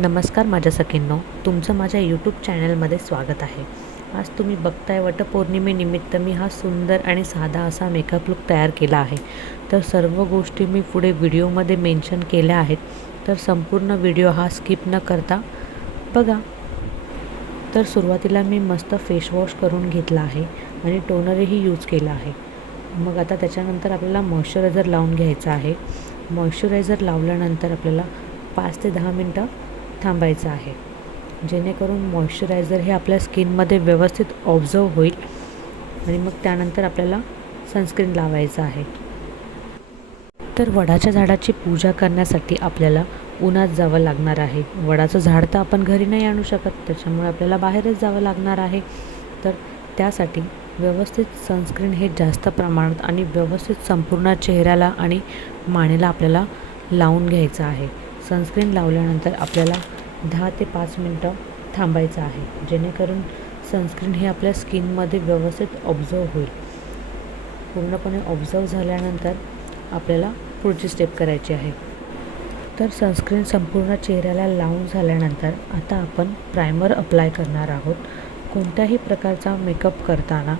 नमस्कार माझ्या सखींनो, तुमचं माझ्या यूट्यूब चॅनलमध्ये स्वागत आहे. आज तुम्ही बघताय वटपौर्णिमेनिमित्त मी हा सुंदर आणि साधा असा मेकअप लुक तयार केला आहे. तर सर्व गोष्टी मी पुढे व्हिडिओमध्ये मेन्शन केल्या आहेत, तर संपूर्ण व्हिडिओ हा स्किप न करता बघा. तर सुरुवातीला मी मस्त फेसवॉश करून घेतला आहे आणि टोनरही यूज केला आहे. मग आता त्याच्यानंतर आपल्याला मॉइश्चरायझर लावून घ्यायचं आहे. मॉइश्चरायझर लावल्यानंतर आपल्याला 5 ते 10 मिनटं थांबायचं आहे, जेणेकरून मॉइश्चरायझर हे आपल्या स्किनमध्ये व्यवस्थित ऑब्झर्व होईल. आणि मग त्यानंतर आपल्याला सनस्क्रीन लावायचं आहे. तर वडाच्या झाडाची पूजा करण्यासाठी आपल्याला उन्हात जावं लागणार आहे. वडाचं झाड तर आपण घरी नाही आणू शकत, त्याच्यामुळे आपल्याला बाहेरच जावं लागणार आहे. तर त्यासाठी व्यवस्थित सनस्क्रीन हे जास्त प्रमाणात आणि व्यवस्थित संपूर्ण चेहऱ्याला आणि मानेला आपल्याला लावून घ्यायचं आहे. सनस्क्रीन लावल्यानंतर आपल्याला 10 ते 5 मिनटं थांबायचं आहे, जेणेकरून सनस्क्रीन हे आपल्या स्किनमध्ये व्यवस्थित ऑब्झर्व होईल. पूर्णपणे ऑब्झर्व झाल्यानंतर आपल्याला पुढची स्टेप करायची आहे. तर सनस्क्रीन संपूर्ण चेहऱ्याला लावून झाल्यानंतर आता आपण प्रायमर अप्लाय करणार आहोत. कोणत्याही प्रकारचा मेकअप करताना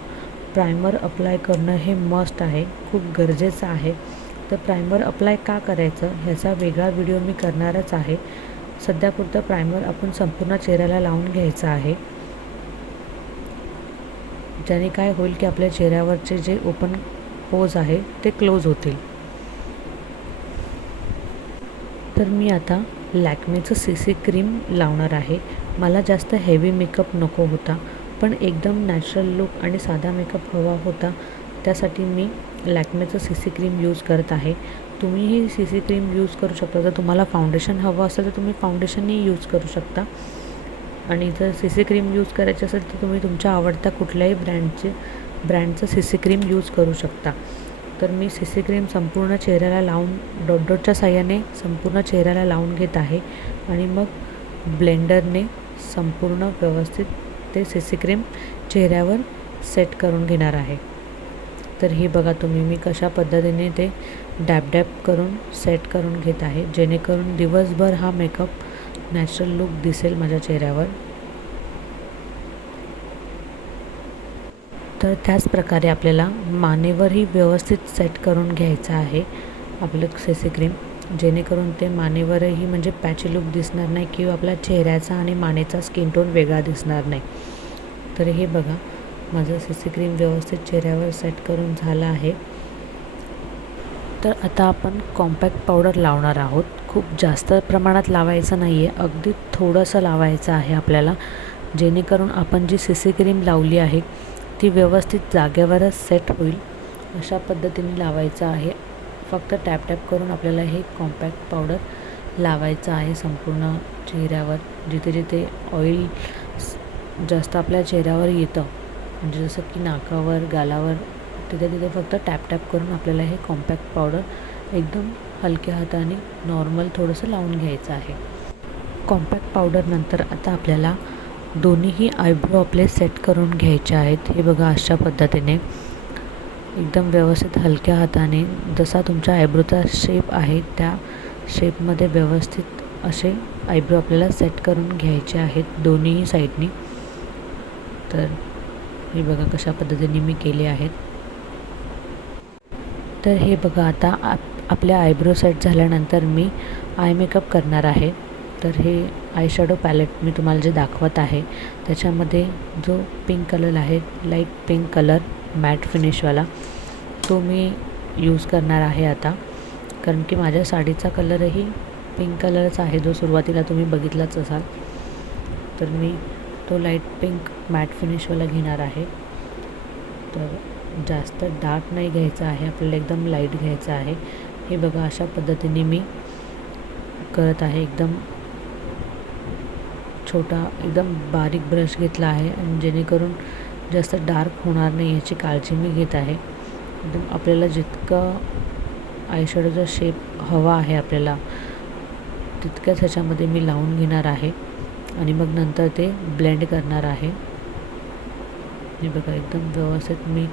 प्रायमर अप्लाय करणं हे मस्ट आहे, खूप गरजेचं आहे. तर प्रायमर अप्लाय का करायचं ह्याचा वेगळा व्हिडिओ मी करणारच आहे. सध्यापुरतं प्रायमर आपण संपूर्ण चेहऱ्याला लावून घ्यायचं आहे, ज्याने काय होईल की आपल्या चेहऱ्यावरचे जे ओपन पोज आहे ते क्लोज होतील. तर मी आता लॅक्मेचं CC क्रीम लावणार आहे. मला जास्त हेवी मेकअप नको होता, पण एकदम नॅचरल लुक आणि साधा मेकअप हवा होता. त्यासाठी मी लॅक्मेचं CC क्रीम यूज करत आहे. तुम्हीही CC क्रीम यूज करू शकता. जर तुम्हाला फाउंडेशन हवं असेल तर तुम्ही फाउंडेशनही यूज करू शकता. आणि जर CC क्रीम यूज करायची असेल तर तुम्ही तुमच्या आवडत्या कुठल्याही ब्रँडचं CC क्रीम यूज करू शकता. तर मी CC क्रीम संपूर्ण चेहऱ्याला लावून डॉटच्या साहाय्याने संपूर्ण चेहऱ्याला लावून घेत आहे आणि मग ब्लेंडरने संपूर्ण व्यवस्थित ते CC क्रीम चेहऱ्यावर सेट करून घेणार आहे. तर हे बघा तुम्ही मी कशा पद्धतीने ते डॅब करून सेट करून घेत आहे, जेणेकरून दिवसभर हा मेकअप नॅचरल लुक दिसेल माझ्या चेहऱ्यावर. तर त्याच प्रकारे आपल्याला मानेवरही व्यवस्थित सेट करून घ्यायचं आहे आपलं CC क्रीम, जेणेकरून ते मानेवरही म्हणजे पॅची लुक दिसणार नाही किंवा आपल्या चेहऱ्याचा आणि मानेचा स्किन टोन वेगळा दिसणार नाही. तर हे बघा माझं CC क्रीम व्यवस्थित चेहऱ्यावर सेट करून झालं आहे. तर आता आपण कॉम्पॅक्ट पावडर लावणार आहोत. खूप जास्त प्रमाणात लावायचं नाही आहे, अगदी थोडंसं लावायचं आहे आपल्याला, जेणेकरून आपण जी CC क्रीम लावली आहे ती व्यवस्थित जागेवरच सेट होईल अशा पद्धतीने लावायचं आहे. फक्त टॅप करून आपल्याला हे कॉम्पॅक्ट पावडर लावायचं आहे संपूर्ण चेहऱ्यावर. जिथे जिथे ऑइल जास्त आपल्या चेहऱ्यावर येतं, म्हणजे जसं की नाकावर, गालावर, तिथे तिथे फक्त टॅप करून आपल्याला हे कॉम्पॅक्ट पावडर एकदम हलक्या हाताने नॉर्मल थोडंसं लावून घ्यायचं आहे. कॉम्पॅक्ट पावडरनंतर आता आपल्याला दोन्हीही आयब्रो आपले सेट करून घ्यायचे आहेत. हे बघा अशा पद्धतीने एकदम व्यवस्थित हलक्या हाताने जसा तुमच्या आयब्रोचा शेप आहे त्या शेपमध्ये व्यवस्थित असे आयब्रो आपल्याला सेट करून घ्यायचे आहेत दोन्हीही साईडनी. तर हे बघा कशा पद्धतीने मी केले आहेत. तर हे बघा आता आपल्या आयब्रो सेट झाल्यानंतर मी आय मेकअप करणार आहे. तर हे आय शॅडो पॅलेट मी तुम्हाला जे दाखवत आहे त्याच्यामध्ये जो पिंक कलर आहे, लाईट पिंक कलर मॅट फिनिशवाला, तो मी यूज करणार आहे आता. कारण की माझ्या साडीचा कलरही पिंक कलरच आहे, जो सुरुवातीला तुम्ही बघितलाच असाल. तर मी तो लाईट पिंक मॅट फिनिशवाला घेणार आहे. तर जास्त डार्क नाही घ्यायचा आहे आपल्याला, एकदम लाईट घ्यायचा आहे. हे बघा अशा पद्धतीने मी करत आहे. एकदम छोटा एकदम बारीक ब्रश घेतला आहे आणि जेणेकरून जास्त डार्क होणार नाही याची काळजी मी घेत आहे. एकदम आपल्याला जितकं आयशॅडोचा शेप हवा आहे आपल्याला तितक्याच ह्याच्यामध्ये मी लावून घेणार आहे आणि मग नंतर ते ब्लेंड करणार आहे. हे बघा एकदम व्यवस्थित मी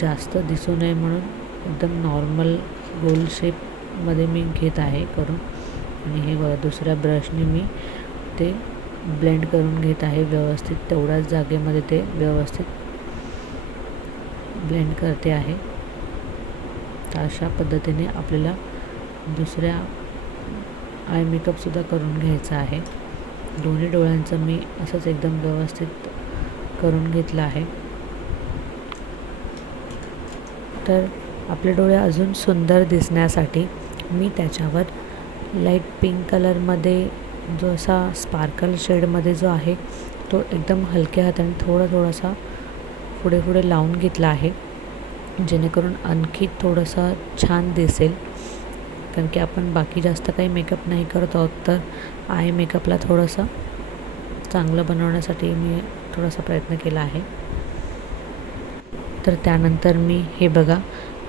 जास्त दिसू नये म्हणून एकदम नॉर्मल गोल शेपमध्ये मी घेत आहे करून. आणि हे बघा दुसऱ्या ब्रशने मी ते ब्लेंड करून घेत आहे व्यवस्थित, तेवढ्याच जागेमध्ये ते व्यवस्थित ब्लेंड करते आहे. तर अशा पद्धतीने आपल्याला दुसऱ्या आय मेकअपसुद्धा करून घ्यायचा आहे. दोन्ही डोळ्यांचं मी असंच एकदम व्यवस्थित करून घेतलं आहे. तर आपले डोळे अजून सुंदर दिसण्यासाठी मी त्याच्यावर लाईट पिंक कलरमध्ये जो असा स्पार्कल शेडमध्ये जो आहे तो एकदम हलक्या हाताने थोडासा पुढे पुढे लावून घेतला आहे, जेणेकरून आणखी थोडंसं छान दिसेल. कारण की आपण बाकी जास्त काही मेकअप नाही करत आहोत, तर आय मेकअपला थोडंसं चांगलं बनवण्यासाठी मी थोडासा प्रयत्न केला आहे. तर त्यानंतर मी हे बघा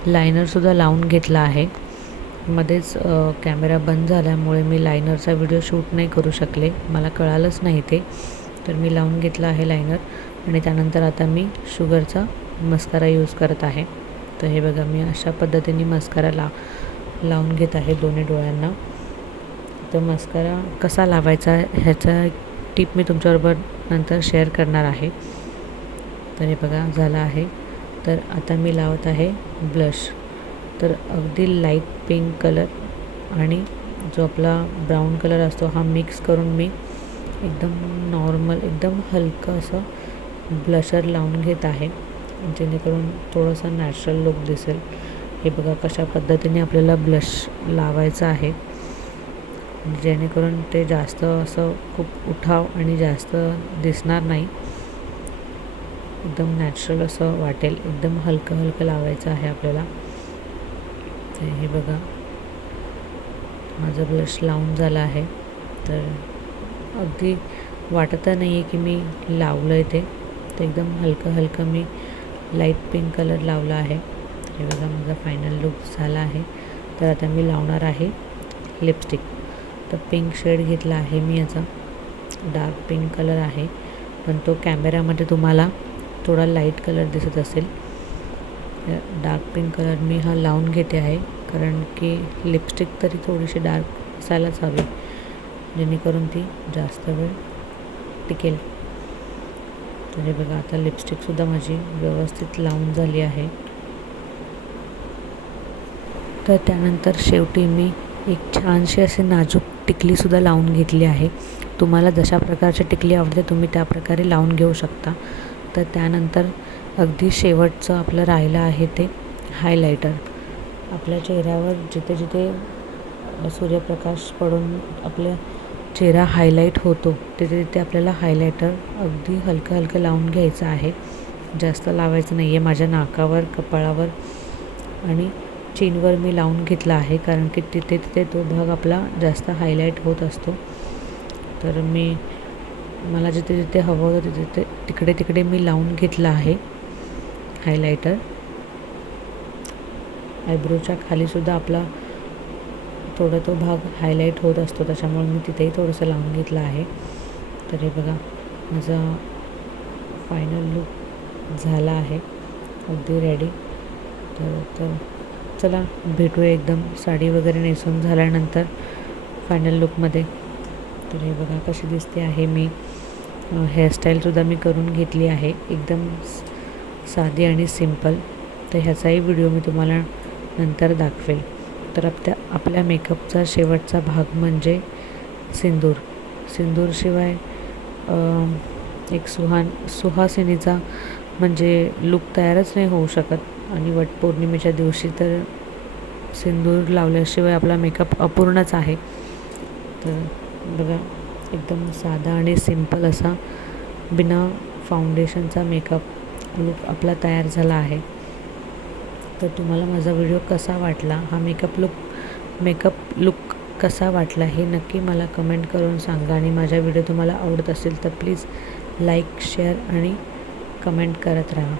लायनरसुद्धा लावून घेतला आहे. मध्येच कॅमेरा बंद झाल्यामुळे मी लायनरचा व्हिडिओ शूट नाही करू शकले, मला कळालंच नाही ते. तर मी लावून घेतला आहे लायनर आणि त्यानंतर आता मी शुगरचा मस्कारा यूज करत आहे. तर हे बघा मी अशा पद्धतीने मस्कारा लावून घेत आहे दोन्ही डोळ्यांना. तर मस्कारा कसा लावायचा ह्याचा टिप मी तुमच्याबरोबर नंतर शेअर करणार आहे. तर हे बघा झालं आहे. तर आता मी लावत आहे ब्लश. तर अगदी लाईट पिंक कलर आणि जो आपला ब्राऊन कलर असतो हा मिक्स करून मी एकदम नॉर्मल एकदम हलकं असं ब्लशर लावून घेत आहे, जेणेकरून थोडंसं नॅचरल लुक दिसेल. हे बघा कशा पद्धतीने आपल्याला ब्लश लावायचं आहे, जेणेकरून ते जास्त असं खूप उठाव आणि जास्त दिसणार नाही, एकदम नॅचरल असं वाटेल. एकदम हलकं लावायचं आहे आपल्याला. हे बघा माझं ब्लश लावून झालं आहे. तर अगदी वाटत नाही आहे की मी लावलं आहे ते. तर एकदम हलकं मी लाईट पिंक कलर लावला आहे. हे बघा माझा फायनल लुक झाला आहे. तर आता मी लावणार आहे लिपस्टिक. तर पिंक शेड घेतला आहे मी, याचा डार्क पिंक कलर आहे, पण तो कॅमेऱ्यामध्ये तुम्हाला थोडा लाईट कलर दिसत असेल. डार्क पिंक कलर मी हा लावून घेते आहे, कारण की लिपस्टिक तरी थोडीशी डार्क असायलाच हवी, जेणेकरून ती जास्त वेळ टिकेल. तर हे बघा आता लिपस्टिकसुद्धा माझी व्यवस्थित लावून झाली आहे. तर त्यानंतर शेवटी मी एक छानशी अशी नाजूक टिकलीसुद्धा लावून घेतली आहे. तुम्हाला जशा प्रकारची टिकली आवडते तुम्ही त्या प्रकारे लावून घेऊ शकता. तर त्यानंतर अगदी शेवटचं आपलं राहिलं आहे ते हायलायटर. आपल्या चेहऱ्यावर जिथे जिथे सूर्यप्रकाश पडून आपल्या चेहरा हायलाईट होतो तिथे तिथे आपल्याला हायलायटर अगदी हलकं लावून घ्यायचं आहे. जास्त लावायचं नाही आहे. माझ्या नाकावर, कपाळावर आणि चीनवर मी लावून घेतला आहे, कारण की तिथे तिथे तो भाग आपला जास्त हायलाईट होत असतो. तर मला जिथे जिथे हवं होतं तिथे तिकडे मी लावून घेतलं आहे हायलायटर. आयब्रोच्या खालीसुद्धा आपला थोडा तो भाग हायलाईट होत असतो, त्याच्यामुळे मी तिथेही थोडंसं लावून घेतलं आहे. तर हे बघा माझा फायनल लुक झाला आहे, अगदी रेडी. तर चला भेटूया एकदम साडी वगैरे नेसून झाल्यानंतर फायनल लुकमध्ये. तर हे बघा कशी दिसते आहे मी. हेअरस्टाईलसुद्धा मी करून घेतली आहे, एकदम साधी आणि सिंपल. तर ह्याचाही व्हिडिओ मी तुम्हाला नंतर दाखवेल. तर आपल्या मेकअपचा शेवटचा भाग म्हणजे सिंदूरशिवाय एक सुहासिनीचा म्हणजे लुक तयारच नाही होऊ शकत. आणि वटपौर्णिमेच्या दिवशी तर सिंदूर लावल्याशिवाय आपला मेकअप अपूर्णच आहे. तर बघा एकदम साधा आणि सिंपल असा बिना फाउंडेशनचा मेकअप लुक आपला तयार झाला आहे. तर तुम्हाला माझा व्हिडिओ कसा वाटला, हा मेकअप लुक कसा वाटला हे नक्की मला कमेंट करून सांगा. आणि माझा व्हिडिओ तुम्हाला आवडत असेल तर प्लीज लाईक, शेअर आणि कमेंट करत राहा.